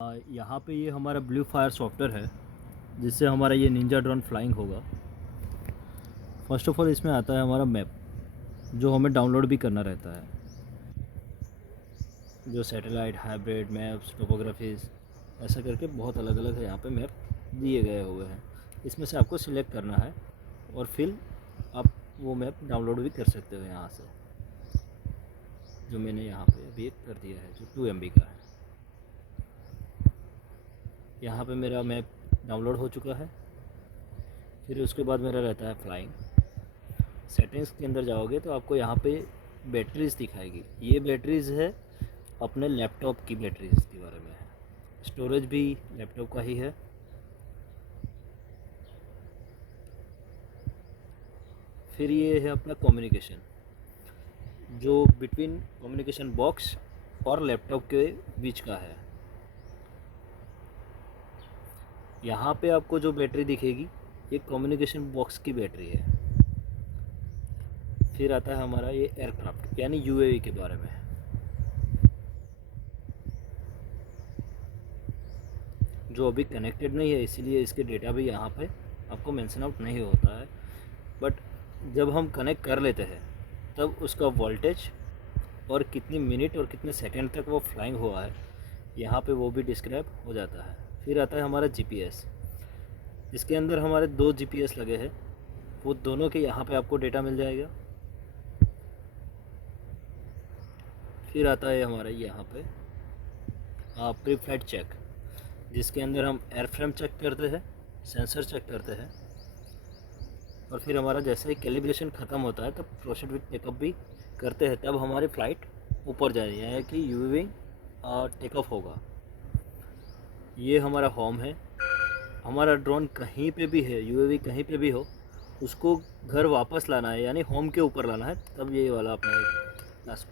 यहाँ पे ये हमारा ब्लू फायर सॉफ्टवेयर है जिससे हमारा ये निंजा ड्रोन फ्लाइंग होगा। फर्स्ट ऑफ ऑल इसमें आता है हमारा मैप जो हमें डाउनलोड भी करना रहता है, जो सैटेलाइट, हाइब्रिड मैप्स, टोपोग्राफीज ऐसा करके बहुत अलग अलग है यहाँ पे मैप दिए गए हुए हैं। इसमें से आपको सिलेक्ट करना है और फिर आप वो मैप डाउनलोड भी कर सकते हो यहाँ से, जो मैंने यहाँ पे अभी कर दिया है, जो 2 MB का है। यहाँ पे मेरा मैप डाउनलोड हो चुका है। फिर उसके बाद मेरा रहता है फ्लाइंग। सेटिंग्स के अंदर जाओगे तो आपको यहाँ पे बैटरीज दिखाएगी। ये बैटरीज है अपने लैपटॉप की बैटरीज के बारे में है। स्टोरेज भी लैपटॉप का ही है। फिर ये है अपना कम्युनिकेशन, जो बिटवीन कम्युनिकेशन बॉक्स और लैपटॉप के बीच का है। यहाँ पे आपको जो बैटरी दिखेगी ये कम्युनिकेशन बॉक्स की बैटरी है। फिर आता है हमारा ये एयरक्राफ्ट यानी UAV के बारे में, जो अभी कनेक्टेड नहीं है, इसीलिए इसके डेटा भी यहाँ पे आपको मेंशन आउट नहीं होता है। बट जब हम कनेक्ट कर लेते हैं तब उसका वोल्टेज और कितनी मिनट और कितने सेकंड तक वो फ्लाइंग हुआ है यहाँ पे वो भी डिस्क्राइब हो जाता है। फिर आता है हमारा GPS। इसके अंदर हमारे 2 GPS लगे हैं, वो दोनों के यहाँ पे आपको डेटा मिल जाएगा। फिर आता है हमारा यहाँ पे प्री फ्लाइट चेक, जिसके अंदर हम एयरफ्रेम चेक करते हैं, सेंसर चेक करते हैं, और फिर हमारा जैसे ही कैलिब्रेशन ख़त्म होता है तब प्रोसीड विद टेकअप भी करते हैं। तब हमारी फ़्लाइट ऊपर जा रही है कि UAV टेक ऑफ होगा। ये हमारा होम है। हमारा ड्रोन कहीं पे भी है, UAV कहीं पे भी हो, उसको घर वापस लाना है यानी होम के ऊपर लाना है, तब ये वाला अपना लास्ट